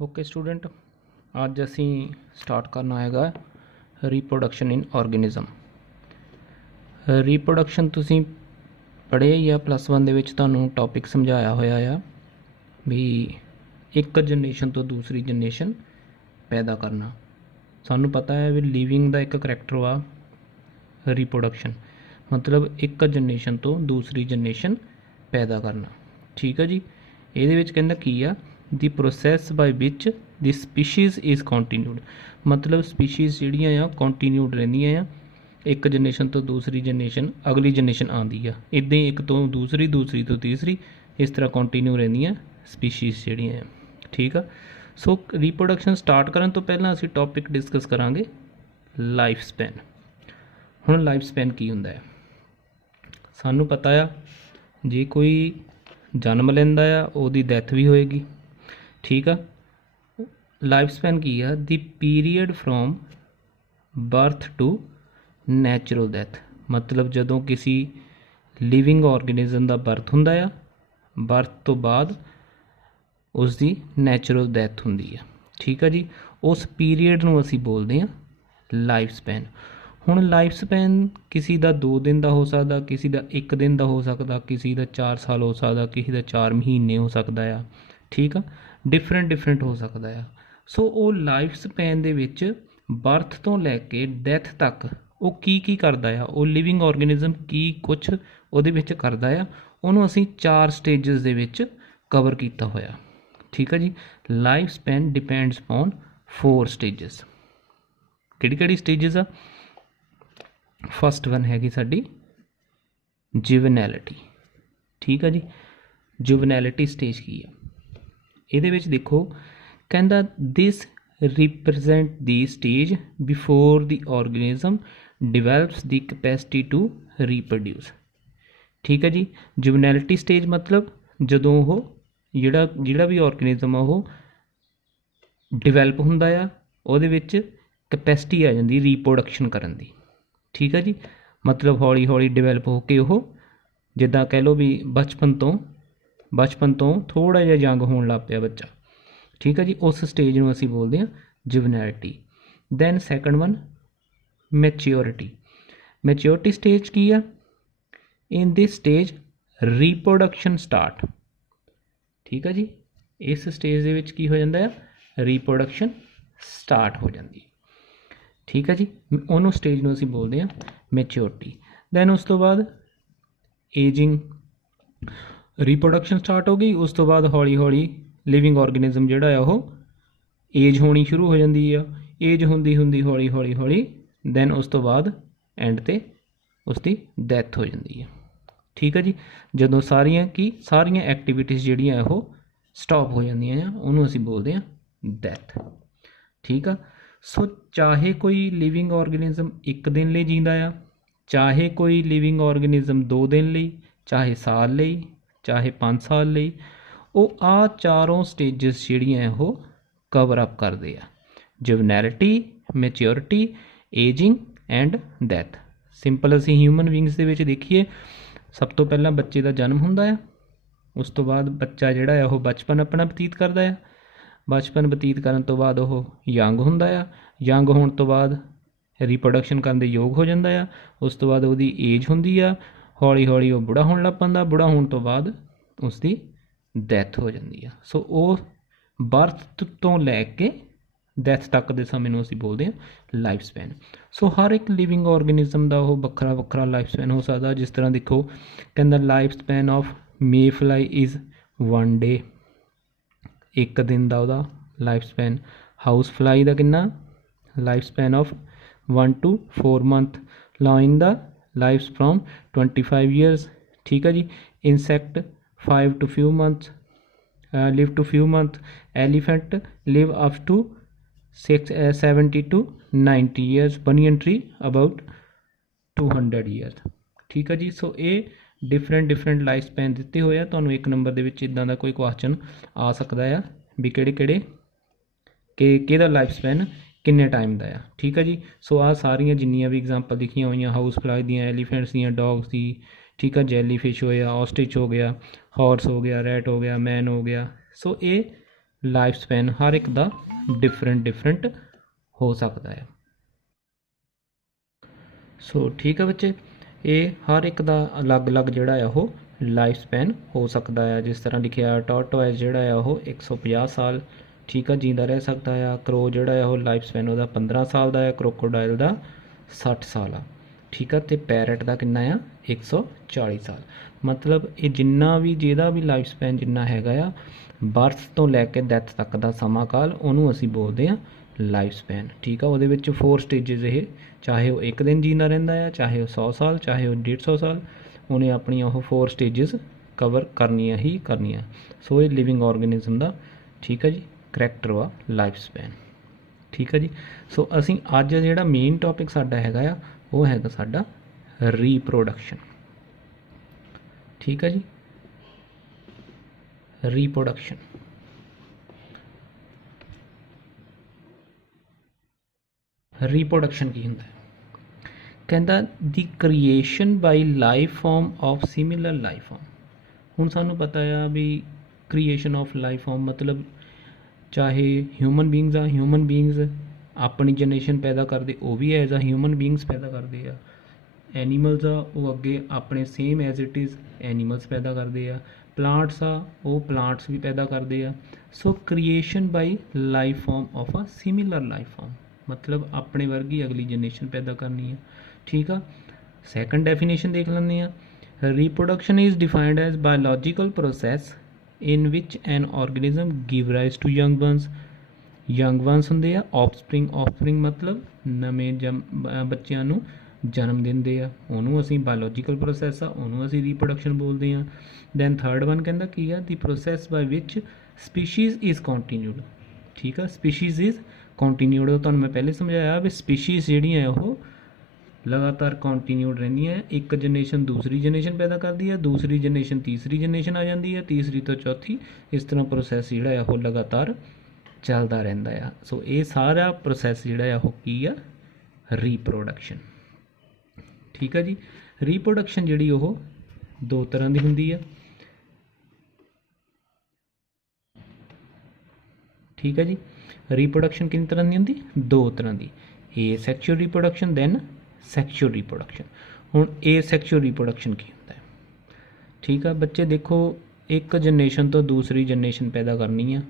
Okay student, ਅੱਜ ਅਸੀਂ start ਕਰਨਾ ਹੈਗਾ ਰੀਪਰੋਡਕਸ਼ਨ ਇਨ ਆਰਗੇਨਿਜ਼ਮ। ਰੀਪਰੋਡਕਸ਼ਨ ਤੁਸੀਂ ਪੜ੍ਹੇ ਜਾਂ +1 ਦੇ ਵਿੱਚ ਤੁਹਾਨੂੰ ਟੌਪਿਕ ਸਮਝਾਇਆ ਹੋਇਆ ਆ ਵੀ ਇੱਕ ਜਨਰੇਸ਼ਨ ਤੋਂ ਦੂਸਰੀ ਜਨਰੇਸ਼ਨ ਪੈਦਾ ਕਰਨਾ। ਸਾਨੂੰ ਪਤਾ ਹੈ ਵੀ ਲਿਵਿੰਗ ਦਾ ਇੱਕ ਕਰੈਕਟਰ ਵਾ ਰੀਪਰੋਡਕਸ਼ਨ, ਮਤਲਬ ਇੱਕ ਜਨਰੇਸ਼ਨ ਤੋਂ ਦੂਸਰੀ ਜਨਰੇਸ਼ਨ ਪੈਦਾ ਕਰਨਾ। ਠੀਕ ਹੈ ਜੀ। ਇਹਦੇ ਵਿੱਚ ਕਹਿੰਦਾ ਕੀ ਆ, ਦੀ process by which the species is continued, ਮਤਲਬ ਸਪੀਸ਼ੀਜ਼ ਜਿਹੜੀਆਂ ਆ ਕੰਟੀਨਿਊਡ ਰਹਿੰਦੀਆਂ ਆ, ਇੱਕ ਜਨਰੇਸ਼ਨ ਤੋਂ ਦੂਸਰੀ ਜਨਰੇਸ਼ਨ, ਅਗਲੀ ਜਨਰੇਸ਼ਨ ਆਉਂਦੀ ਆ, ਇੱਦਾਂ ਹੀ ਇੱਕ ਤੋਂ ਦੂਸਰੀ, ਦੂਸਰੀ ਤੋਂ ਤੀਸਰੀ, ਇਸ ਤਰ੍ਹਾਂ ਕੰਟੀਨਿਊ ਰਹਿੰਦੀਆਂ ਸਪੀਸ਼ੀਜ਼ ਜਿਹੜੀਆਂ ਆ। ਠੀਕ ਆ। ਸੋ ਰੀਪਰੋਡਕਸ਼ਨ ਸਟਾਰਟ ਕਰਨ ਤੋਂ ਪਹਿਲਾਂ ਅਸੀਂ ਟੌਪਿਕ ਡਿਸਕਸ ਕਰਾਂਗੇ ਲਾਈਫ ਸਪੈਨ। ਹੁਣ ਲਾਈਫ ਸਪੈਨ ਕੀ ਹੁੰਦਾ ਹੈ? ਸਾਨੂੰ ਪਤਾ ਆ ਜੇ ਕੋਈ ਜਨਮ ਲੈਂਦਾ ਆ ਉਹਦੀ ਡੈਥ ਵੀ ਹੋਏਗੀ। ਠੀਕ ਆ। ਲਾਈਫ ਸਪੈਨ ਕੀ ਆ? The period from birth to natural death, ਮਤਲਬ ਜਦੋਂ ਕਿਸੇ ਲਿਵਿੰਗ ਆਰਗੇਨਿਜ਼ਮ ਦਾ ਬਰਥ ਹੁੰਦਾ ਆ, ਬਰਥ ਤੋਂ ਬਾਅਦ ਉਸ ਦੀ ਨੈਚੁਰਲ ਡੈਥ ਹੁੰਦੀ ਆ। ਠੀਕ ਆ ਜੀ। ਉਸ ਪੀਰੀਅਡ ਨੂੰ ਅਸੀਂ ਬੋਲਦੇ ਹਾਂ ਲਾਈਫ ਸਪੈਨ। ਹੁਣ ਲਾਈਫ ਸਪੈਨ ਕਿਸੇ ਦਾ 2 ਦਿਨ ਦਾ ਹੋ ਸਕਦਾ, ਕਿਸੇ ਦਾ 1 ਦਿਨ ਦਾ ਹੋ ਸਕਦਾ, ਕਿਸੇ ਦਾ 4 ਸਾਲ ਹੋ ਸਕਦਾ, ਕਿਸੇ ਦਾ 4 ਮਹੀਨੇ ਹੋ ਸਕਦਾ ਆ। ਠੀਕ ਆ। ਡਿਫਰੈਂਟ ਹੋ ਸਕਦਾ ਆ। ਸੋ ਉਹ ਲਾਈਫ ਸਪੈਨ ਦੇ ਵਿੱਚ ਬਰਥ ਤੋਂ ਲੈ ਕੇ ਡੈਥ ਤੱਕ ਉਹ ਕੀ ਕਰਦਾ ਆ, ਉਹ ਲਿਵਿੰਗ ਆਰਗੇਨਿਜ਼ਮ ਕੀ ਕੁਛ ਉਹਦੇ ਵਿੱਚ ਕਰਦਾ ਆ, ਉਹਨੂੰ ਅਸੀਂ 4 ਸਟੇਜਸ ਦੇ ਵਿੱਚ ਕਵਰ ਕੀਤਾ ਹੋਇਆ। ਠੀਕ ਆ ਜੀ। Life span depends on 4 stages. ਕਿਹੜੀ ਸਟੇਜਸ ਆ? ਫਸਟ ਵਨ ਹੈਗੀ ਸਾਡੀ ਜੁਵੈਨੈਲਿਟੀ। ਠੀਕ ਆ ਜੀ। ਜੁਵੈਨੈਲਿਟੀ ਸਟੇਜ ਕੀ ਆ? ਇਹਦੇ ਵਿੱਚ ਦੇਖੋ, ਕਹਿੰਦਾ ਦਿਸ represent the stage before the organism ਡਿਵੈਲਪਸ the capacity to reproduce. ਠੀਕ ਹੈ ਜੀ। ਜੁਵੈਨੈਲਿਟੀ ਸਟੇਜ ਮਤਲਬ ਜਦੋਂ ਉਹ ਜਿਹੜਾ ਵੀ ਆਰਗੇਨਿਜ਼ਮ ਆ ਉਹ ਡਿਵੈਲਪ ਹੁੰਦਾ ਆ, ਉਹਦੇ ਵਿੱਚ ਕਪੈਸਿਟੀ ਆ ਜਾਂਦੀ ਰੀਪਰੋਡਕਸ਼ਨ ਕਰਨ ਦੀ। ਠੀਕ ਹੈ ਜੀ। ਮਤਲਬ ਹੌਲੀ ਹੌਲੀ ਡਿਵੈਲਪ ਹੋ ਕੇ ਉਹ ਜਿੱਦਾਂ ਕਹਿ ਲਓ ਵੀ ਬਚਪਨ ਤੋਂ ਥੋੜ੍ਹਾ ਜਿਹਾ ਯੰਗ ਹੋਣ ਲੱਗ ਪਿਆ ਬੱਚਾ। ਠੀਕ ਹੈ ਜੀ। ਉਸ ਸਟੇਜ ਨੂੰ ਅਸੀਂ ਬੋਲਦੇ ਹਾਂ juvenility. Then second one maturity. Maturity stage ਕੀ ਆ? In this stage reproduction start. ਠੀਕ ਹੈ ਜੀ। ਇਸ ਸਟੇਜ ਦੇ ਵਿੱਚ ਕੀ ਹੋ ਜਾਂਦਾ ਆ? ਰੀਪਰੋਡਕਸ਼ਨ ਸਟਾਰਟ ਹੋ ਜਾਂਦੀ। ਠੀਕ ਹੈ ਜੀ। ਉਹਨੂੰ ਸਟੇਜ ਨੂੰ ਅਸੀਂ ਬੋਲਦੇ ਹਾਂ ਮੈਚਿਓਰਿਟੀ। ਦੈਨ ਉਸ ਤੋਂ ਬਾਅਦ ਏਜਿੰਗ। ਰੀਪਰੋਡਕਸ਼ਨ ਸਟਾਰਟ ਹੋ ਗਈ, ਉਸ ਤੋਂ ਬਾਅਦ ਹੌਲੀ ਹੌਲੀ ਲਿਵਿੰਗ ਆਰਗੇਨਿਜ਼ਮ ਜਿਹੜਾ ਆ ਉਹ ਏਜ ਹੋਣੀ ਸ਼ੁਰੂ ਹੋ ਜਾਂਦੀ ਆ। ਏਜ ਹੁੰਦੀ ਹੌਲੀ ਦੈਨ ਉਸ ਤੋਂ ਬਾਅਦ ਐਂਡ 'ਤੇ ਉਸ ਦੀ ਡੈਥ ਹੋ ਜਾਂਦੀ ਹੈ। ਠੀਕ ਹੈ ਜੀ। ਜਦੋਂ ਸਾਰੀਆਂ ਐਕਟੀਵਿਟੀਜ਼ ਜਿਹੜੀਆਂ ਉਹ ਸਟਾਪ ਹੋ ਜਾਂਦੀਆਂ ਆ, ਉਹਨੂੰ ਅਸੀਂ ਬੋਲਦੇ ਹਾਂ ਡੈਥ। ਠੀਕ ਆ। ਸੋ ਚਾਹੇ ਕੋਈ ਲਿਵਿੰਗ ਆਰਗੇਨਿਜ਼ਮ 1 ਦਿਨ ਲਈ ਜੀਂਦਾ ਆ, ਚਾਹੇ ਕੋਈ ਲਿਵਿੰਗ ਆਰਗੇਨਿਜ਼ਮ 2 ਦਿਨ ਲਈ, ਚਾਹੇ ਸਾਲ ਲਈ, ਚਾਹੇ 5 ਸਾਲ ਲਈ, ਉਹ ਆਹ 4 ਸਟੇਜਸ ਜਿਹੜੀਆਂ ਉਹ ਕਵਰ ਅਪ ਕਰਦੇ ਆ। Juvenility, maturity, ageing and death. Simple ਅਸੀਂ ਹਿਊਮਨ ਬੀਇੰਗਸ ਦੇ ਵਿੱਚ ਦੇਖੀਏ, ਸਭ ਤੋਂ ਪਹਿਲਾਂ ਬੱਚੇ ਦਾ ਜਨਮ ਹੁੰਦਾ ਆ, ਉਸ ਤੋਂ ਬਾਅਦ ਬੱਚਾ ਜਿਹੜਾ ਆ ਉਹ ਬਚਪਨ ਆਪਣਾ ਬਤੀਤ ਕਰਦਾ ਆ। ਬਚਪਨ ਬਤੀਤ ਕਰਨ ਤੋਂ ਬਾਅਦ ਉਹ ਯੰਗ ਹੁੰਦਾ ਆ। ਯੰਗ ਹੋਣ ਤੋਂ ਬਾਅਦ ਰੀਪਰੋਡਕਸ਼ਨ ਕਰਨ ਦੇ ਯੋਗ ਹੋ ਜਾਂਦਾ ਆ। ਉਸ ਤੋਂ ਬਾਅਦ ਉਹਦੀ ਏਜ ਹੁੰਦੀ ਆ, ਹੌਲੀ ਹੌਲੀ ਉਹ ਬੁੜਾ ਹੋਣ ਲੱਗ ਪੈਂਦਾ। ਬੁੜਾ ਹੋਣ ਤੋਂ ਬਾਅਦ ਉਸ ਦੀ ਡੈਥ ਹੋ ਜਾਂਦੀ ਆ। ਸੋ ਉਹ ਬਰਥ ਤੋਂ ਲੈ ਕੇ ਡੈਥ ਤੱਕ ਦੇ ਸਮੇਂ ਨੂੰ ਅਸੀਂ ਬੋਲਦੇ ਹਾਂ ਲਾਈਫ ਸਪੈਨ। ਸੋ ਹਰ ਇੱਕ ਲਿਵਿੰਗ ਆਰਗੇਨਿਜ਼ਮ ਦਾ ਉਹ ਵੱਖਰਾ ਲਾਈਫ ਸਪੈਨ ਹੋ ਸਕਦਾ। ਜਿਸ ਤਰ੍ਹਾਂ ਦੇਖੋ, ਕਹਿੰਦਾ life span of mayfly is 1 day. 1 ਦਿਨ ਦਾ ਉਹਦਾ ਲਾਈਫ ਸਪੈਨ। ਹਾਊਸ ਫਲਾਈ ਦਾ ਕਿੰਨਾ? Life span of 1 to 4 month। Lion ਦਾ ਲਾਈਫ ਫਰੋਮ 25 years। ਠੀਕ ਹੈ ਜੀ। Insect 5 to few months, live to few months। elephant live up to 70 to 90 years। banyan tree about 200 years। ਠੀਕ ਹੈ ਜੀ। ਸੋ ਇਹ ਡਿਫਰੈਂਟ ਲਾਈਫ ਸਪੈਨ ਦਿੱਤੇ ਹੋਏ ਆ। ਤੁਹਾਨੂੰ 1 ਨੰਬਰ ਦੇ ਵਿੱਚ ਇੱਦਾਂ ਦਾ ਕੋਈ ਕੁਐਸਚਨ ਆ ਸਕਦਾ ਆ ਵੀ ਕਿਹਦਾ ਲਾਈਫ ਸਪੈਨ ਕਿੰਨੇ ਟਾਈਮ ਦਾ ਆ। ਠੀਕ ਹੈ ਜੀ। ਸੋ ਆਹ ਸਾਰੀਆਂ ਜਿੰਨੀਆਂ ਵੀ ਐਗਜ਼ਾਮਪਲ ਲਿਖੀਆਂ ਹੋਈਆਂ ਹਾਊਸ ਫਲਾਈ ਦੀਆਂ, ਐਲੀਫੈਂਟਸ ਦੀਆਂ, ਡੌਗਸ ਦੀ, ਠੀਕ ਆ, ਜੈਲੀ ਫਿਸ਼ ਹੋਇਆ, ਆਸਟਿਚ ਹੋ ਗਿਆ, ਹਾਰਸ ਹੋ ਗਿਆ, ਰੈਟ ਹੋ ਗਿਆ, ਮੈਨ ਹੋ ਗਿਆ। ਸੋ ਇਹ ਲਾਈਫ ਸਪੈਨ ਹਰ ਇੱਕ ਦਾ डिफरेंट हो सकता है। सो ठीक है बच्चे, ये हर एक का अलग अलग जोड़ा है वो लाइफ स्पैन हो सकता है। जिस तरह लिखा टॉर्टोइज जोड़ा है वो 150 साल ठीक है जींदा रह सकता है। क्रो जोड़ा है वो लाइफ स्पैन वो 15 साल का है। क्रोकोडाइल का 60 साल आ ठीक है। तो पैरट का कितना आ 140 साल। मतलब ये जिन्ना भी जिहदा भी लाइफ स्पैन जिन्ना हैगा आ बर्थ तो लैके डैथ तक का समा काल उन्होंने असीं बोलते हैं लाइफ स्पैन ठीक है। वो 4 स्टेजिज ये चाहे वो एक दिन जींदा रहिंदा है, चाहे वो 100 साल, चाहे वो 150 साल, उन्हें अपनी वो 4 स्टेजिज कवर करनिया ही करनिया। सो ये लिविंग ऑर्गेनिज्म का ठीक है जी करैक्टर वा लाइफ स्पैन ठीक है जी। सो असीं अज जिहड़ा मेन टॉपिक साडा हैगा आ वो हैगा साडा रीप्रोडक्शन ठीक है जी। रीप्रोडक्शन रीप्रोडक्शन की हुंदा है कहता the creation by life form of similar life form. हुण सानू पता है भी क्रिएशन ऑफ लाइफ फॉर्म मतलब चाहे ह्यूमन बींग्स आ ह्यूमन बींग्स अपनी जनरेशन पैदा करते वो भी एज आ ह्यूमन बींग्स पैदा करते आ। एनीमल्स आ वो अगे अपने same as it is animals पैदा करते आ। प्लांट्स आ वो प्लांट्स भी पैदा करते आ। So creation by life form of a similar life form मतलब अपने वर्गी अगली जनरेशन पैदा करनी है ठीक है। सैकेंड डेफिनेशन देख लें। Reproduction is defined as biological process in which an organism give rise to young ones. Young ones होंगे आ ऑफस्प्रिंग ऑफस्प्रिंग मतलब नवे बच्चों नूं जन्म देंदे आ उन्होंने असीं बायोलॉजिकल प्रोसैस आ उन्होंने असीं रीप्रोडक्शन बोलते हैं। दैन थर्ड वन कहता की है the process by which species is continued ठीक है। स्पीशीज़ इज़ कॉन्टीन्यूड तो मैं पहले समझाया भी स्पीशीज़ जिहड़ियां वो लगातार कॉन्टीन्यूड रही है। एक जनरेशन दूसरी जनरेशन पैदा करती है, दूसरी जनरेशन तीसरी जनरेशन आ जाती है, तीसरी तो चौथी इस तरह प्रोसैस जिहड़ा है वो लगातार चलता रहता है। सो ये सारा प्रोसैस जिहड़ा है वो की है रीप्रोडक्शन ठीक है जी। रीप्रोडक्शन जिहड़ी वो 2 तरह की हुंदी है ठीक है जी। रीप्रोडक्शन कितनी तरह की होंगी 2 तरह की ए सैक्चुअल रीप्रोडक्शन दैन सैक्चुअल रीप्रोडक्शन। हुण ए सैक्चुअल रीप्रोडक्शन की होंदा है ठीक है। बच्चे देखो एक जनरेशन तो दूसरी जनरेशन पैदा करनी है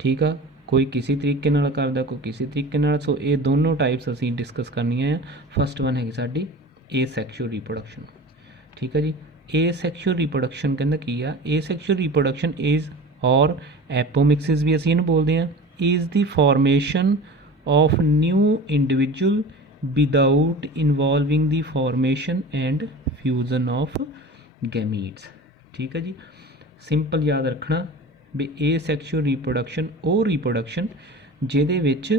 ठीक है। कोई किसी तरीके नाल करदा कोई किसी तरीके नाल। सो ये दोनों टाइप्स असीं डिस्कस करनियां है। फस्ट वन है साडी ए सैक्चुअल रीप्रोडक्शन ठीक है जी। ए सैक्चुअल रीप्रोडक्शन कहंदा की आ ए सैक्चुअल रीप्रोडक्शन इज़ और एपोमिक्सिस भी असीं इहनूं बोलदे हां is the formation of new individual without involving the formation and fusion of gametes ठीक है जी। सिंपल याद रखना भी ए सैक्चुअल रीप्रोडक्शन वो रीप्रोडक्शन जिहदे विच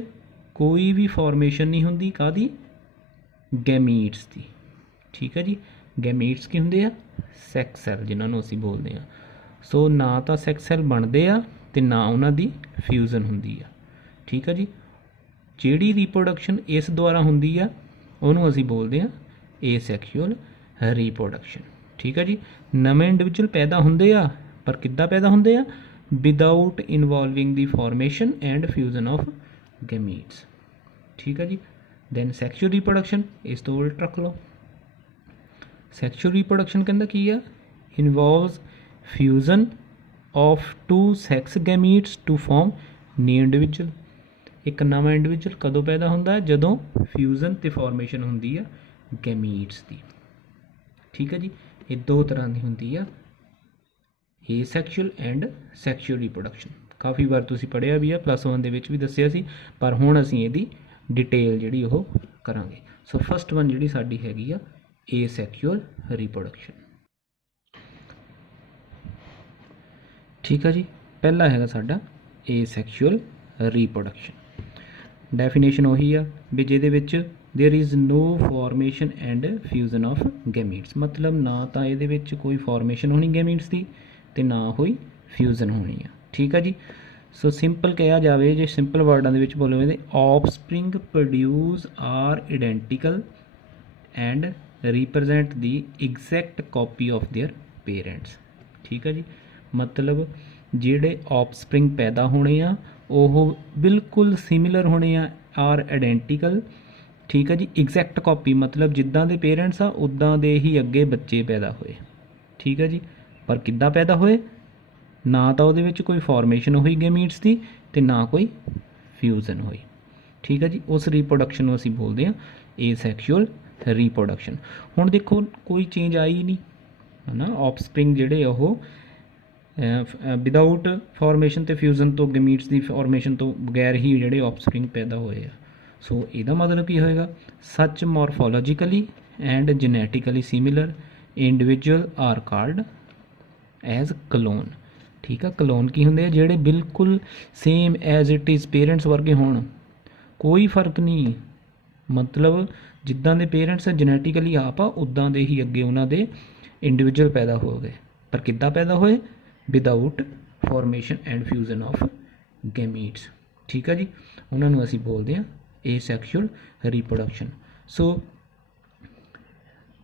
कोई भी फॉर्मेशन नहीं हुंदी कादी गैमीट्स की ठीक है जी। गैमीट्स की हुंदे आ सैक्स सैल जिन्होंने असीं बोलते हैं। सो ना तो सैक्स सैल बनते आ ते ना उन्हां दी फ्यूजन हुंदी आ ठीक है जी। जिहड़ी रीप्रोडक्शन इस द्वारा हुंदी आ उहनूं असीं बोलते हैं ए सैक्चुअल रीप्रोडक्शन ठीक है जी। नवे इंडिविजुअल पैदा हुंदे आ पर किद्दां पैदा हुंदे आ without involving the formation and fusion of gametes ठीक है जी। दैन सैक्चुअल रीप्रोडक्शन इस तो उल्ट रख लो। सैक्चुअल रीप्रोडक्शन कहंदा की आ involves fusion of 2 sex gametes to form new individual. एक नवा इंडिविजुअल कदों पैदा होंदा है जदों फ्यूजन ते फॉर्मेशन हुंदी है गैमीट्स की ठीक है जी। ये 2 तरह की हुंदी है ए सैक्चुअल एंड सैक्चुअल रीप्रोडक्शन। काफ़ी बार तुसीं पढ़िया भी है +1 दे विच भी दस्सिया सी पर हुण असीं इहदी डिटेल जिहड़ी ओह करांगे। सो फस्ट वन जिहड़ी साडी हैगी आ ए सैक्चुअल रीप्रोडक्शन ठीक है जी। पहला हैगा साडा ए सैक्चुअल रीप्रोडक्शन। डेफिनेशन वही आ भी जिहदे विच there is no formation and fusion of gametes मतलब ना तो ये कोई फॉर्मेशन होनी गैमीट्स की ते ना कोई फ्यूजन होनी है ठीक है जी। सो सिंपल कहा जाए जो सिंपल वर्डां दे विच बोलो तो offspring produce are identical and represent the exact copy of their parents ठीक है जी। मतलब ਜਿਹੜੇ ਆਫਸਪ੍ਰਿੰਗ ਪੈਦਾ ਹੋਣੇ ਆ ਉਹ ਬਿਲਕੁਲ ਸਿਮਿਲਰ ਹੋਣੇ ਆ, ਆਰ ਆਇਡੈਂਟੀਕਲ। ਠੀਕ ਹੈ ਜੀ, ਐਗਜ਼ੈਕਟ ਕਾਪੀ ਮਤਲਬ ਜਿੱਦਾਂ ਦੇ ਪੇਰੈਂਟਸ ਆ ਉੱਦਾਂ ਦੇ ਹੀ ਅੱਗੇ ਬੱਚੇ ਪੈਦਾ ਹੋਏ। ਠੀਕ ਹੈ ਜੀ, ਪਰ ਕਿੱਦਾਂ ਪੈਦਾ ਹੋਏ? ਨਾ ਤਾਂ ਉਹਦੇ ਵਿੱਚ ਕੋਈ ਫਾਰਮੇਸ਼ਨ ਹੋਈ ਗੇਮੀਟਸ ਦੀ ਅਤੇ ਨਾ ਕੋਈ ਫਿਊਜ਼ਨ ਹੋਈ। ਠੀਕ ਹੈ ਜੀ, ਉਸ ਰੀਪਰੋਡਕਸ਼ਨ ਨੂੰ ਅਸੀਂ ਬੋਲਦੇ ਹਾਂ ਏਸੈਕਸ਼ੂਅਲ ਰੀਪਰੋਡਕਸ਼ਨ। ਹੁਣ ਦੇਖੋ ਕੋਈ ਚੇਂਜ ਆਈ ਨਹੀਂ ਹੈ ਨਾ, ਆਫਸਪ੍ਰਿੰਗ ਜਿਹੜੇ ਉਹ ਵਿਦਾਊਟ ਫਾਰਮੇਸ਼ਨ ਅਤੇ ਫਿਊਜ਼ਨ ਤੋਂ ਗੇਮੀਟਸ ਦੀ ਫਾਰਮੇਸ਼ਨ ਤੋਂ ਬਗੈਰ ਹੀ ਜਿਹੜੇ ਆਫਸਪ੍ਰਿੰਗ ਪੈਦਾ ਹੋਏ ਆ। ਸੋ ਇਹਦਾ ਮਤਲਬ ਕੀ ਹੋਏਗਾ? Such morphologically and genetically similar individual are called as clone. ਠੀਕ ਆ, ਕਲੋਨ ਕੀ ਹੁੰਦੇ ਆ? ਜਿਹੜੇ ਬਿਲਕੁਲ same as it is parents ਵਰਗੇ ਹੋਣ, ਕੋਈ ਫਰਕ ਨਹੀਂ, ਮਤਲਬ ਜਿੱਦਾਂ ਦੇ ਪੇਰੈਂਟਸ ਜੈਨੇਟਿਕਲੀ ਆਪ ਆ ਉੱਦਾਂ ਦੇ ਹੀ ਅੱਗੇ ਉਹਨਾਂ ਦੇ ਇੰਡੀਵਿਜੂਅਲ ਪੈਦਾ ਹੋ ਗਏ। ਪਰ ਕਿੱਦਾਂ ਪੈਦਾ ਹੋਏ? Without formation and fusion of ਗੈਮੀਟਸ। ਠੀਕ ਆ ਜੀ, ਉਹਨਾਂ ਨੂੰ ਅਸੀਂ ਬੋਲਦੇ ਹਾਂ ਏਸੈਕਸ਼ੂਅਲ ਰੀਪਰੋਡਕਸ਼ਨ। ਸੋ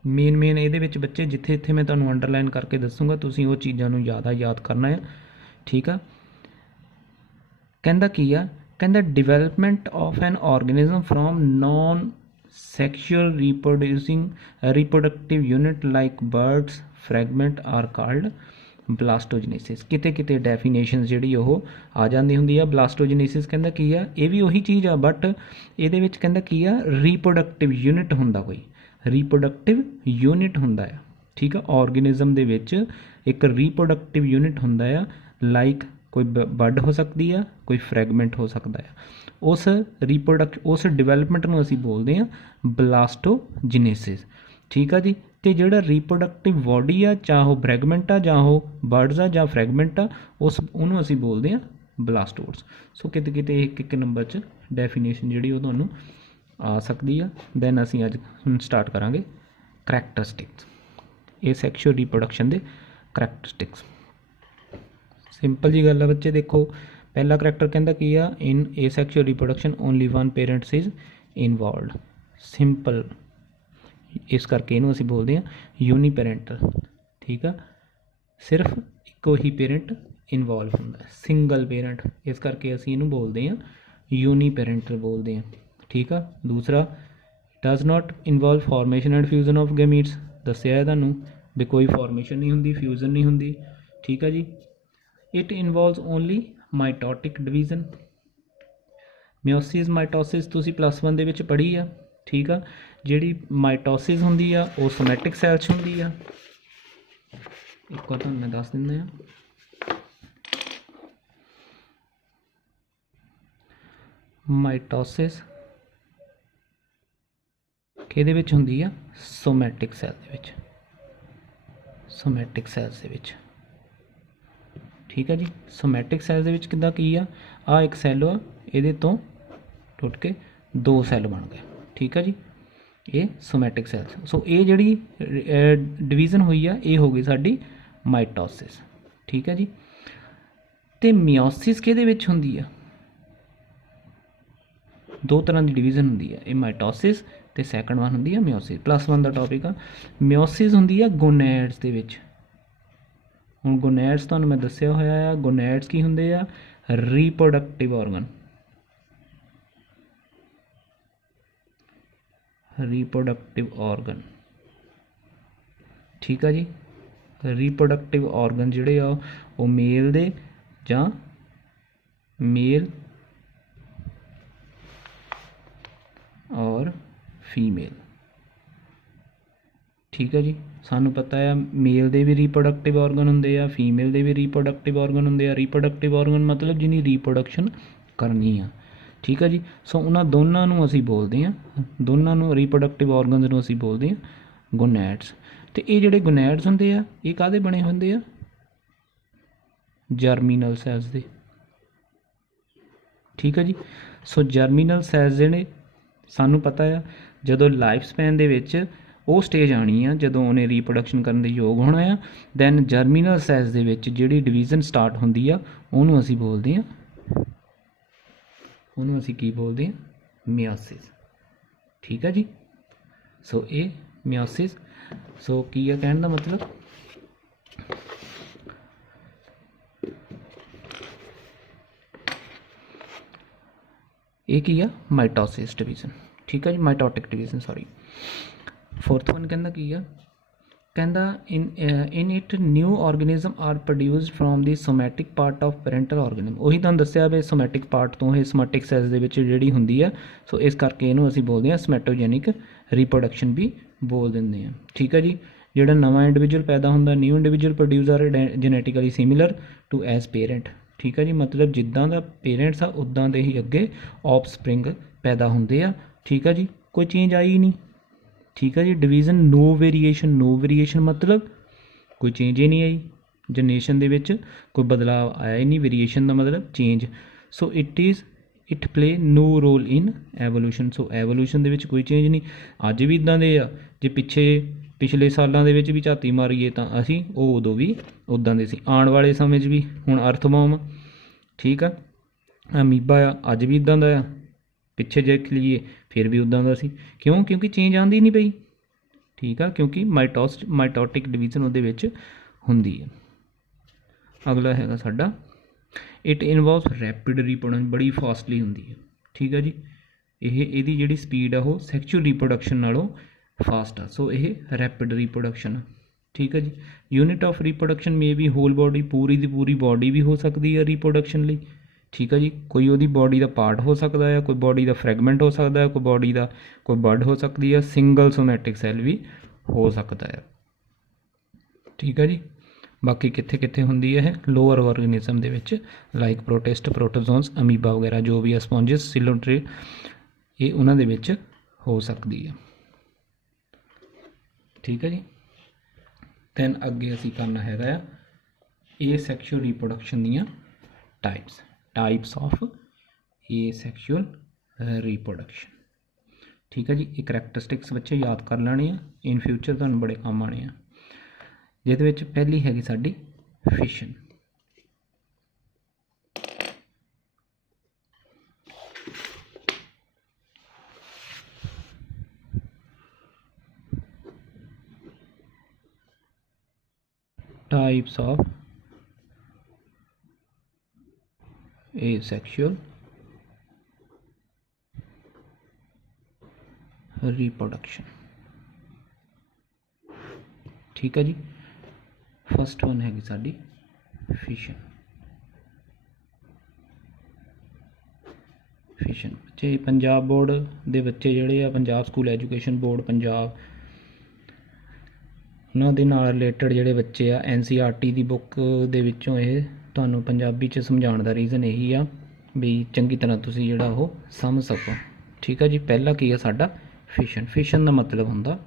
ਮੇਨ ਇਹਦੇ ਵਿੱਚ ਬੱਚੇ ਜਿੱਥੇ ਮੈਂ ਤੁਹਾਨੂੰ ਅੰਡਰਲਾਈਨ ਕਰਕੇ ਦੱਸੂੰਗਾ, ਤੁਸੀਂ ਉਹ ਚੀਜ਼ਾਂ ਨੂੰ ਜ਼ਿਆਦਾ ਯਾਦ ਕਰਨਾ ਆ। ਠੀਕ ਆ, ਕਹਿੰਦਾ ਕੀ ਆ? ਕਹਿੰਦਾ development of an organism from non sexual reproductive unit like birds fragment are called blastogenesis. ਕਿਤੇ ਡੈਫੀਨੇਸ਼ਨ ਜਿਹੜੀ ਉਹ ਆ ਜਾਂਦੀ ਹੁੰਦੀ ਆ। ਬਲਾਸਟੋਜੀਨੇਸਿਸ ਕਹਿੰਦਾ ਕੀ ਆ? ਇਹ ਵੀ ਉਹੀ ਚੀਜ਼ ਆ, ਬਟ ਇਹਦੇ ਵਿੱਚ ਕਹਿੰਦਾ ਕੀ ਆ? ਰੀਪਰੋਡਕਟਿਵ ਯੂਨਿਟ ਹੁੰਦਾ, ਕੋਈ ਰੀਪਰੋਡਕਟਿਵ ਯੂਨਿਟ ਹੁੰਦਾ ਆ। ਠੀਕ ਆ, ਆਰਗੇਨਿਜ਼ਮ ਦੇ ਵਿੱਚ ਇੱਕ ਰੀਪਰੋਡਕਟਿਵ ਯੂਨਿਟ ਹੁੰਦਾ ਆ, ਲਾਈਕ ਕੋਈ ਬਰਡ ਹੋ ਸਕਦੀ ਆ, ਕੋਈ ਫਰੈਗਮੈਂਟ ਹੋ ਸਕਦਾ ਆ। ਉਸ ਡਿਵੈਲਪਮੈਂਟ ਨੂੰ ਅਸੀਂ ਬੋਲਦੇ ਹਾਂ ਬਲਾਸਟੋਜੀਨੇਸਿਸ। ਠੀਕ ਆ ਜੀ, ਅਤੇ ਜਿਹੜਾ ਰੀਪਰੋਡਕਟਿਵ ਬਾਡੀ ਆ, ਚਾਹੇ ਉਹ ਫਰੈਗਮੈਂਟ ਆ, ਜਾਂ ਉਹ ਬਰਡਸ ਆ, ਜਾਂ ਫਰੈਗਮੈਂਟ ਆ, ਉਹਨੂੰ ਅਸੀਂ ਬੋਲਦੇ ਹਾਂ ਬਲਾਸਟੋਡਸ। ਸੋ ਕਿਤੇ ਇੱਕ ਨੰਬਰ 'ਚ ਡੈਫੀਨੇਸ਼ਨ ਜਿਹੜੀ ਉਹ ਤੁਹਾਨੂੰ ਆ ਸਕਦੀ ਆ। ਦੈਨ ਅਸੀਂ ਅੱਜ ਹੁਣ ਸਟਾਰਟ ਕਰਾਂਗੇ ਕਰੈਕਟਰਿਸਟਿਕਸ, ਏਸੈਕਸ਼ੂਅਲ ਰੀਪਰੋਡਕਸ਼ਨ ਦੇ ਕਰੈਕਟਰਿਸਟਿਕਸ। ਸਿੰਪਲ ਜੀ ਗੱਲ ਆ ਬੱਚੇ, ਦੇਖੋ ਪਹਿਲਾ ਕਰੈਕਟਰ ਕਹਿੰਦਾ ਕੀ ਆ? In asexual reproduction only one parents is involved. Simple, ਇਸ ਕਰਕੇ ਇਹਨੂੰ ਅਸੀਂ ਬੋਲਦੇ ਹਾਂ ਯੂਨੀਪੈਰੈਂਟਲ। ਠੀਕ ਆ, ਸਿਰਫ ਇੱਕੋ ਹੀ ਪੇਰੈਂਟ ਇਨਵੋਲਵ ਹੁੰਦਾ, ਸਿੰਗਲ ਪੇਰੈਂਟ, ਇਸ ਕਰਕੇ ਅਸੀਂ ਇਹਨੂੰ ਬੋਲਦੇ ਹਾਂ ਯੂਨੀਪੈਰੈਂਟਲ ਬੋਲਦੇ ਹਾਂ। ਠੀਕ ਆ, ਦੂਸਰਾ does not involve formation and fusion of ਗੈਮੀਟਸ। ਦੱਸਿਆ ਹੈ ਤੁਹਾਨੂੰ ਵੀ ਕੋਈ ਫਾਰਮੇਸ਼ਨ ਨਹੀਂ ਹੁੰਦੀ, ਫਿਊਜ਼ਨ ਨਹੀਂ ਹੁੰਦੀ। ਠੀਕ ਆ ਜੀ, ਇਟ ਇਨਵੋਲਵਸ ਓਨਲੀ ਮਾਈਟੋਟਿਕ ਡਿਵੀਜ਼ਨ। ਮਿਓਸਿਸ ਮਾਈਟੋਸਿਸ ਤੁਸੀਂ +1 ਦੇ ਵਿੱਚ ਪੜ੍ਹੀ ਆ। ਠੀਕ ਆ, ਜਿਹੜੀ ਮਾਈਟੋਸਿਸ ਹੁੰਦੀ ਆ ਉਹ ਸੋਮੈਟਿਕ ਸੈਲ 'ਚ ਹੁੰਦੀ ਆ। ਇੱਕ ਵਾਰ ਤੁਹਾਨੂੰ ਮੈਂ ਦੱਸ ਦਿੰਦਾ ਹਾਂ, ਮਾਈਟੋਸਿਸ ਕਿਹਦੇ ਵਿੱਚ ਹੁੰਦੀ ਆ? ਸੋਮੈਟਿਕ ਸੈਲ ਦੇ ਵਿੱਚ, ਸੋਮੈਟਿਕ ਸੈਲਸ ਦੇ ਵਿੱਚ। ਠੀਕ ਹੈ ਜੀ, ਸੋਮੈਟਿਕ ਸੈਲ ਦੇ ਵਿੱਚ ਕਿੱਦਾਂ ਕੀ ਆ? ਆਹ ਇੱਕ ਸੈੱਲ ਆ, ਇਹਦੇ ਤੋਂ ਟੁੱਟ ਕੇ 2 ਸੈੱਲ ਬਣ ਗਏ। ਠੀਕ ਹੈ ਜੀ, ਇਹ ਸੋਮੈਟਿਕ ਸੈਲਸ। ਸੋ ਇਹ ਜਿਹੜੀ ਡਿਵੀਜ਼ਨ ਹੋਈ ਆ ਇਹ ਹੋ ਗਈ ਸਾਡੀ ਮਾਈਟੋਸਿਸ। ਠੀਕ ਹੈ ਜੀ, ਅਤੇ ਮਿਓਸਿਸ ਕਿਹਦੇ ਵਿੱਚ ਹੁੰਦੀ ਆ? 2 ਤਰ੍ਹਾਂ ਦੀ ਡਿਵੀਜ਼ਨ ਹੁੰਦੀ ਆ, ਇਹ ਮਾਈਟੋਸਿਸ ਅਤੇ ਸੈਕੰਡ ਵਨ ਹੁੰਦੀ ਆ ਮਿਓਸਿਸ। +1 ਦਾ ਟੋਪਿਕ ਆ। ਮਿਓਸਿਸ ਹੁੰਦੀ ਆ ਗੋਨੈਡਸ ਦੇ ਵਿੱਚ। ਹੁਣ ਗੋਨੈਡਸ ਤੁਹਾਨੂੰ ਮੈਂ ਦੱਸਿਆ ਹੋਇਆ ਆ, ਗੋਨੈਡਸ ਕੀ ਹੁੰਦੇ ਆ? Reproductive organ, reproductive organ. ਠੀਕ ਆ ਜੀ, ਰੀਪਰੋਡਕਟਿਵ ਆਰਗਨ ਜਿਹੜੇ ਆ ਉਹ ਮੇਲ ਦੇ ਜਾਂ ਮੇਲ ਔਰ ਫੀਮੇਲ। ਠੀਕ ਹੈ ਜੀ, ਸਾਨੂੰ ਪਤਾ ਆ ਮੇਲ ਦੇ ਵੀ ਰੀਪਰੋਡਕਟਿਵ ਆਰਗਨ ਹੁੰਦੇ ਆ, ਫੀਮੇਲ ਦੇ ਵੀ ਰੀਪਰੋਡਕਟਿਵ ਆਰਗਨ ਹੁੰਦੇ ਆ। ਰੀਪਰੋਡਕਟਿਵ ਆਰਗਨ ਮਤਲਬ ਜਿਹਨੀ ਰੀਪਰੋਡਕਸ਼ਨ ਕਰਨੀ ਆ। ਠੀਕ ਹੈ ਜੀ, ਸੋ ਉਹਨਾਂ ਦੋਨਾਂ ਨੂੰ ਅਸੀਂ ਬੋਲਦੇ ਹਾਂ, ਦੋਨਾਂ ਨੂੰ ਰੀਪਰੋਡਕਟਿਵ ਆਰਗਨਸ ਨੂੰ ਅਸੀਂ ਬੋਲਦੇ ਹਾਂ ਗੋਨੈਡਸ। ਅਤੇ ਇਹ ਜਿਹੜੇ ਗੋਨੈਡਸ ਹੁੰਦੇ ਆ ਇਹ ਕਾਹਦੇ ਬਣੇ ਹੁੰਦੇ ਆ? ਜਰਮੀਨਲ ਸੈਲਸ ਦੇ। ਠੀਕ ਹੈ ਜੀ, ਸੋ ਜਰਮੀਨਲ ਸੈਲਸ ਜਿਹੜੇ ਸਾਨੂੰ ਪਤਾ ਆ ਜਦੋਂ ਲਾਈਫ ਸਪੈਨ ਦੇ ਵਿੱਚ ਉਹ ਸਟੇਜ ਆਉਣੀ ਆ ਜਦੋਂ ਉਹਨੇ ਰੀਪਰੋਡਕਸ਼ਨ ਕਰਨ ਦੇ ਯੋਗ ਹੋਣਾ ਆ, ਦੈਨ ਜਰਮੀਨਲ ਸੈਲਸ ਦੇ ਵਿੱਚ ਜਿਹੜੀ ਡਿਵੀਜ਼ਨ ਸਟਾਰਟ ਹੁੰਦੀ ਆ ਉਹਨੂੰ ਅਸੀਂ ਬੋਲਦੇ ਹਾਂ, ਉਹਨੂੰ ਅਸੀਂ ਕੀ ਬੋਲਦੇ ਹਾਂ? ਮਿਓਸਿਸ। ਠੀਕ ਹੈ ਜੀ, ਸੋ ਇਹ ਮਿਓਸਿਸ। ਸੋ ਕੀ ਆ ਕਹਿਣ ਦਾ ਮਤਲਬ? ਇਹ ਕੀ ਆ ਮਾਈਟੋਸਿਸ ਡਿਵੀਜ਼ਨ, ਠੀਕ ਹੈ ਜੀ, mitotic division sorry. Fourth one ਕਹਿੰਦਾ ਕੀ ਆ, ਕਹਿੰਦਾ in it new organism are produced from the somatic part of parental organism. ਉਹੀ ਤੁਹਾਨੂੰ ਦੱਸਿਆ ਵੀ ਸੋਮੈਟਿਕ ਪਾਰਟ ਤੋਂ ਇਹ ਸੋਮੈਟਿਕ ਸੈਲਸ ਦੇ ਵਿੱਚ ਜਿਹੜੀ ਹੁੰਦੀ ਆ, ਸੋ ਇਸ ਕਰਕੇ ਇਹਨੂੰ ਅਸੀਂ ਬੋਲਦੇ ਹਾਂ ਸਮੈਟੋਜੈਨਿਕ ਰੀਪਰੋਡਕਸ਼ਨ ਵੀ ਬੋਲ ਦਿੰਦੇ ਹਾਂ, ਠੀਕ ਹੈ ਜੀ। ਜਿਹੜਾ ਨਵਾਂ ਇੰਡੀਵਿਜੂਅਲ ਪੈਦਾ ਹੁੰਦਾ, new individual produce are genetically similar to as parent, ਠੀਕ ਹੈ ਜੀ, ਮਤਲਬ ਜਿੱਦਾਂ ਦਾ ਪੇਰੈਂਟਸ ਆ ਉੱਦਾਂ ਦੇ ਹੀ ਅੱਗੇ ਆਫਸਪ੍ਰਿੰਗ ਪੈਦਾ ਹੁੰਦੇ ਆ, ਠੀਕ ਹੈ ਜੀ, ਕੋਈ ਚੇਂਜ ਆਈ ਨਹੀਂ, ਠੀਕ ਹੈ ਜੀ। ਡਿਵੀਜ਼ਨ ਨੋ ਵੇਰੀਏਸ਼ਨ, ਨੋ ਵੇਰੀਏਸ਼ਨ ਮਤਲਬ ਕੋਈ ਚੇਂਜ ਹੀ ਨਹੀਂ ਆਈ, ਜਨਰੇਸ਼ਨ ਦੇ ਵਿੱਚ ਕੋਈ ਬਦਲਾਅ ਆਇਆ ਹੀ ਨਹੀਂ, ਵੇਰੀਏਸ਼ਨ ਦਾ ਮਤਲਬ change. So it play no role in evolution, so evolution ਦੇ ਵਿੱਚ ਕੋਈ ਚੇਂਜ ਨਹੀਂ। ਅੱਜ ਵੀ ਇੱਦਾਂ ਦੇ ਆ, ਜੇ ਪਿਛਲੇ ਸਾਲਾਂ ਦੇ ਵਿੱਚ ਵੀ ਝਾਤੀ ਮਾਰੀਏ ਤਾਂ ਅਸੀਂ ਉਹ ਉਦੋਂ ਵੀ ਉੱਦਾਂ ਦੇ ਸੀ, ਆਉਣ ਵਾਲੇ ਸਮੇਂ 'ਚ ਵੀ। ਹੁਣ ਅਰਥਵਰਮ, ਠੀਕ ਆ, ਅਮੀਬਾ ਆ, ਅੱਜ ਵੀ ਇੱਦਾਂ ਦਾ ਆ, ਪਿੱਛੇ ਦੇਖ ਲਈਏ ਫਿਰ ਵੀ ਉੱਦਾਂ ਦਾ ਸੀ। ਕਿਉਂ? ਕਿਉਂਕਿ ਚੇਂਜ ਆਉਂਦੀ ਨਹੀਂ ਪਈ, ਠੀਕ ਆ, ਕਿਉਂਕਿ ਮਾਈਟੋਟਿਕ ਡਿਵੀਜ਼ਨ ਉਹਦੇ ਵਿੱਚ ਹੁੰਦੀ ਹੈ। ਅਗਲਾ ਹੈਗਾ ਸਾਡਾ, ਇਟ ਇਨਵੋਲਵਸ ਰੈਪਿਡ ਰੀਪਰੋਡਕਸ਼ਨ, ਬੜੀ ਫਾਸਟਲੀ ਹੁੰਦੀ ਹੈ, ਠੀਕ ਹੈ ਜੀ। ਇਹਦੀ ਜਿਹੜੀ ਸਪੀਡ ਆ ਉਹ ਸੈਕਚੁਅਲ ਰੀਪਰੋਡਕਸ਼ਨ ਨਾਲੋਂ ਫਾਸਟ ਆ, ਸੋ ਇਹ ਰੈਪਿਡ ਰੀਪਰੋਡਕਸ਼ਨ, ਠੀਕ ਹੈ ਜੀ। ਯੂਨਿਟ ਆਫ ਰੀਪਰੋਡਕਸ਼ਨ ਮੇ ਵੀ ਹੋਲ ਬੋਡੀ, ਪੂਰੀ ਦੀ ਪੂਰੀ ਬੋਡੀ ਵੀ ਹੋ ਸਕਦੀ ਹੈ ਰੀਪਰੋਡਕਸ਼ਨ ਲਈ, ਠੀਕ ਹੈ ਜੀ। ਕੋਈ ਉਹਦੀ ਬੋਡੀ ਦਾ ਪਾਰਟ ਹੋ ਸਕਦਾ ਹੈ, ਕੋਈ ਬੋਡੀ ਦਾ ਫਰੈਗਮੈਂਟ ਹੋ ਸਕਦਾ ਹੈ, ਕੋਈ ਬੋਡੀ ਦਾ ਕੋਈ ਬਰਡ ਹੋ ਸਕਦੀ ਹੈ, ਸਿੰਗਲ ਸੋਮੈਟਿਕ ਸੈੱਲ ਵੀ ਹੋ ਸਕਦਾ ਹੈ, ਠੀਕ ਹੈ ਜੀ। ਬਾਕੀ ਕਿੱਥੇ ਕਿੱਥੇ ਹੁੰਦੀ ਹੈ ਇਹ? ਲੋਅਰ ਆਰਗੇਨਿਜ਼ਮ ਦੇ ਵਿੱਚ, ਲਾਈਕ ਪ੍ਰੋਟਿਸਟ, ਪ੍ਰੋਟੋਜ਼ੋਨਸ, ਅਮੀਬਾ ਵਗੈਰਾ ਜੋ ਵੀ ਹੈ, ਸਪੌਂਜਸ, ਸਿਲੋਟਰੀ, ਇਹ ਉਹਨਾਂ ਦੇ ਵਿੱਚ ਹੋ ਸਕਦੀ ਹੈ, ਠੀਕ ਹੈ ਜੀ। ਦੈਨ ਅੱਗੇ ਅਸੀਂ ਕਰਨਾ ਹੈਗਾ ਆ ਏਸੈਕਸ਼ੂਅਲ ਰੀਪਰੋਡਕਸ਼ਨ ਦੀਆਂ ਟਾਈਪਸ ਆਫ ਏਸੈਕਸ਼ੂਅਲ ਰੀਪਰੋਡਕਸ਼ਨ, ਠੀਕ ਹੈ ਜੀ। ਇਹ ਕਰੈਕਟਰਿਸਟਿਕਸ ਬੱਚੇ ਯਾਦ ਕਰ ਲੈਣੇ ਆ, ਇਨ ਫਿਊਚਰ ਤੁਹਾਨੂੰ ਬੜੇ ਕੰਮ ਆਉਣੇ ਆ। ਜਿਹਦੇ ਵਿੱਚ ਪਹਿਲੀ ਹੈਗੀ ਸਾਡੀ fashion, types of asexual reproduction, ठीक है जी। फर्स्ट वन हैगी साडी फिशन। बच्चे पंजाब बोर्ड दे बच्चे जिहड़े आ, Punjab school education board Punjab, ਉਹਨਾਂ ਦੇ ਨਾਲ ਰਿਲੇਟਡ ਜਿਹੜੇ ਬੱਚੇ ਆ, NCERT ਦੀ ਬੁੱਕ ਦੇ ਵਿੱਚੋਂ ਇਹ ਤੁਹਾਨੂੰ ਪੰਜਾਬੀ 'ਚ ਸਮਝਾਉਣ ਦਾ ਰੀਜ਼ਨ ਇਹੀ ਆ ਵੀ ਚੰਗੀ ਤਰ੍ਹਾਂ ਤੁਸੀਂ ਜਿਹੜਾ ਉਹ ਸਮਝ ਸਕੋ, ਠੀਕ ਆ ਜੀ। ਪਹਿਲਾ ਕੀ ਆ ਸਾਡਾ ਫਿਸ਼ਨ। ਫਿਸ਼ਨ ਦਾ ਮਤਲਬ ਹੁੰਦਾ